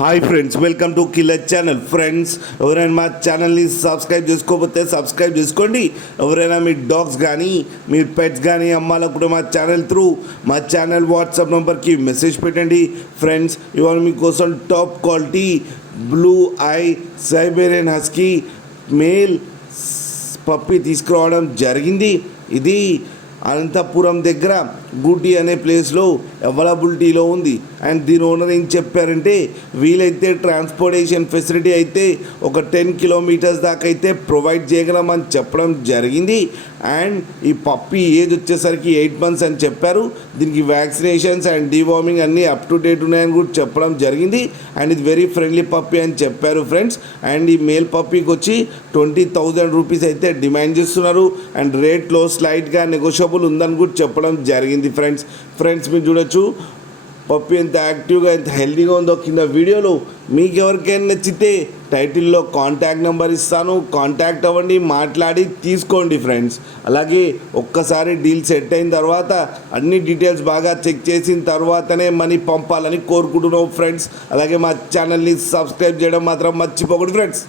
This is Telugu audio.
Hi friends, welcome to killer channel. Friends, ఎవరైనా మా ఛానల్ని సబ్స్క్రైబ్ చేసుకోకపోతే సబ్స్క్రైబ్ చేసుకోండి. ఎవరైనా మీ డాగ్స్ కానీ మీ పెట్స్ కానీ అమ్మాలనుకుంటే మా ఛానల్ త్రూ మా ఛానల్ వాట్సాప్ నెంబర్కి మెసేజ్ పెట్టండి. ఫ్రెండ్స్, ఇవాళ మీకోసం top quality blue eye Siberian husky male puppy తీసుకురావడం జరిగింది. ఇది అనంతపురం దగ్గర గూటి అనే ప్లేస్లో అవైలబిలిటీలో ఉంది. అండ్ దీని ఓనర్ ఏం చెప్పారంటే, వీలైతే ట్రాన్స్పోర్టేషన్ ఫెసిలిటీ అయితే ఒక 10 కిలోమీటర్స్ దాకా అయితే ప్రొవైడ్ చేయగలమని చెప్పడం జరిగింది. అండ్ ఈ పప్పి ఏజ్ వచ్చేసరికి 8 months అని చెప్పారు. దీనికి వ్యాక్సినేషన్స్ అండ్ డీవార్మింగ్ అన్నీ అప్ టు డేట్ ఉన్నాయని కూడా చెప్పడం జరిగింది. అండ్ ఇది వెరీ ఫ్రెండ్లీ పప్పి అని చెప్పారు ఫ్రెండ్స్. అండ్ ఈ మేల్ పప్పీకి వచ్చి 20,000 రూపీస్ అయితే డిమాండ్ చేస్తున్నారు. అండ్ రేట్లో స్లైట్గా నెగోషియబుల్ ఉందని కూడా చెప్పడం జరిగింది. ఫ్రెండ్స్ మీరు చూడొచ్చు పప్పి ఎంత యాక్టివ్గా ఎంత హెల్తీగా ఉందో. కింద వీడియోలో మీకు ఎవరికైనా నచ్చితే టైటిల్లో కాంటాక్ట్ నెంబర్ ఇస్తాను, కాంటాక్ట్ అవ్వండి, మాట్లాడి తీసుకోండి ఫ్రెండ్స్. అలాగే ఒక్కసారి డీల్ సెట్ అయిన తర్వాత అన్ని డీటెయిల్స్ బాగా చెక్ చేసిన తర్వాతనే మనీ పంపాలని కోరుకుంటున్నాం ఫ్రెండ్స్. అలాగే మా ఛానల్ని సబ్స్క్రైబ్ చేయడం మాత్రం మర్చిపోకండి ఫ్రెండ్స్.